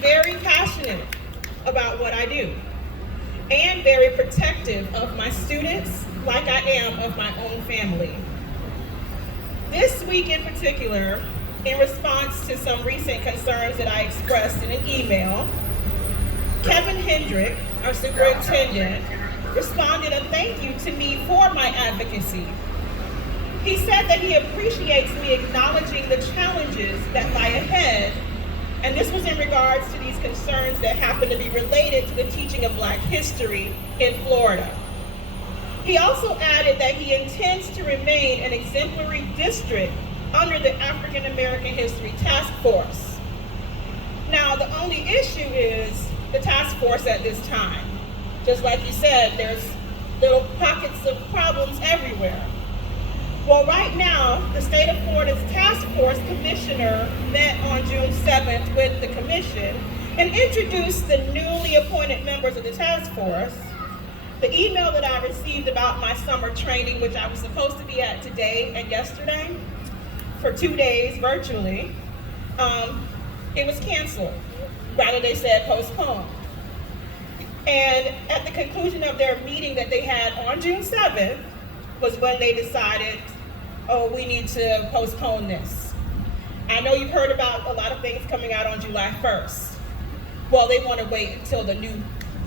very passionate about what I do and very protective of my students like I am of my own family. This week in particular, in response to some recent concerns that I expressed in an email, Kevin Hendrick, our superintendent, responded a thank you to me for my advocacy. He said that he appreciates me acknowledging the challenges that lie ahead, and this was in regards to these concerns that happen to be related to the teaching of Black history in Florida. He also added that he intends to remain an exemplary district under the African American History Task Force. Now, the only issue is the task force at this time. Just like you said, there's little pockets of problems everywhere. Well, right now, the state of Florida's task force commissioner met on June 7th with the commission and introduced the newly appointed members of the task force. The email that I received about my summer training, which I was supposed to be at today and yesterday for 2 days virtually, it was canceled. Rather, they said postponed. And at the conclusion of their meeting that they had on June 7th was when they decided, oh, we need to postpone this. I know you've heard about a lot of things coming out on July 1st. Well, they want to wait until the new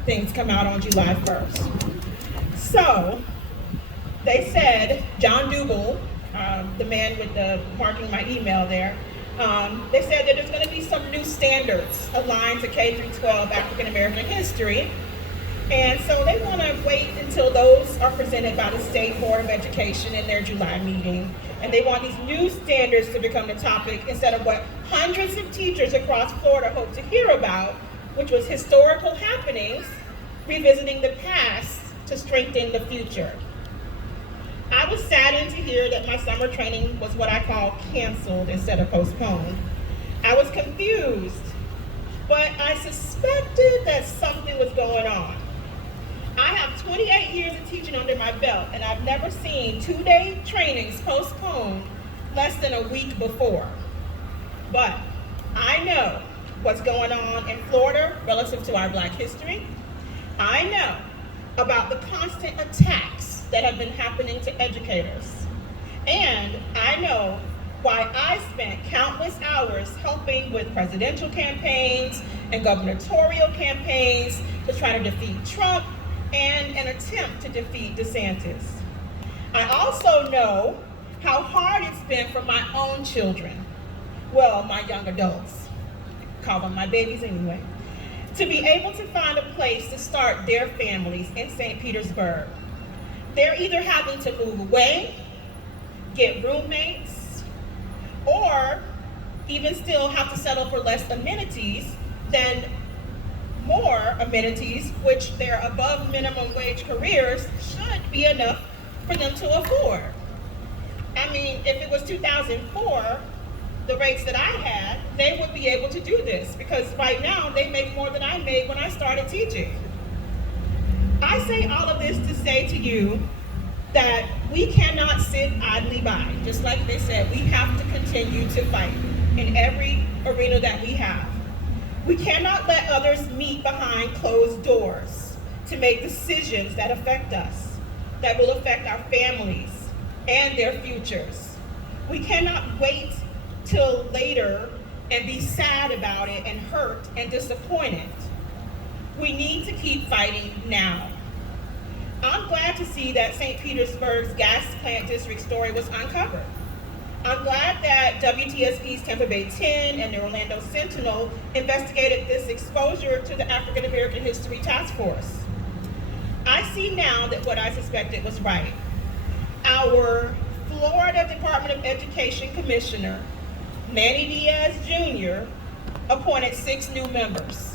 things come out on July 1st. So they said, John Dougal, the man with the marking my email there, they said that there's going to be some new standards aligned to K through 12 African American history. And so they want to wait until those are presented by the State Board of Education in their July meeting. And they want these new standards to become the topic instead of what hundreds of teachers across Florida hope to hear about, which was historical happenings, revisiting the past to strengthen the future. I was saddened to hear that my summer training was what I call canceled instead of postponed. I was confused, but I suspected that something was going on. I have 28 years of teaching under my belt, and I've never seen 2-day trainings postponed less than a week before. But I know what's going on in Florida relative to our Black history. I know about the constant attacks that have been happening to educators. And I know why I spent countless hours helping with presidential campaigns and gubernatorial campaigns to try to defeat Trump and an attempt to defeat DeSantis. I also know how hard it's been for my own children, well, my young adults, call them my babies anyway, to be able to find a place to start their families in St. Petersburg. They're either having to move away, get roommates, or even still have to settle for less amenities than more amenities, which their above minimum wage careers should be enough for them to afford. I mean, if it was 2004, the rates that I had, they would be able to do this because right now they make more than I made when I started teaching. I say all of this to say to you that we cannot sit idly by. Just like they said, we have to continue to fight in every arena that we have. We cannot let others meet behind closed doors to make decisions that affect us, that will affect our families and their futures. We cannot wait till later and be sad about it and hurt and disappointed. We need to keep fighting now. I'm glad to see that St. Petersburg's gas plant district story was uncovered. I'm glad that WTSP's Tampa Bay 10 and the Orlando Sentinel investigated this exposure to the African American History Task Force. I see now that what I suspected was right. Our Florida Department of Education Commissioner, Manny Diaz Jr., appointed 6 new members.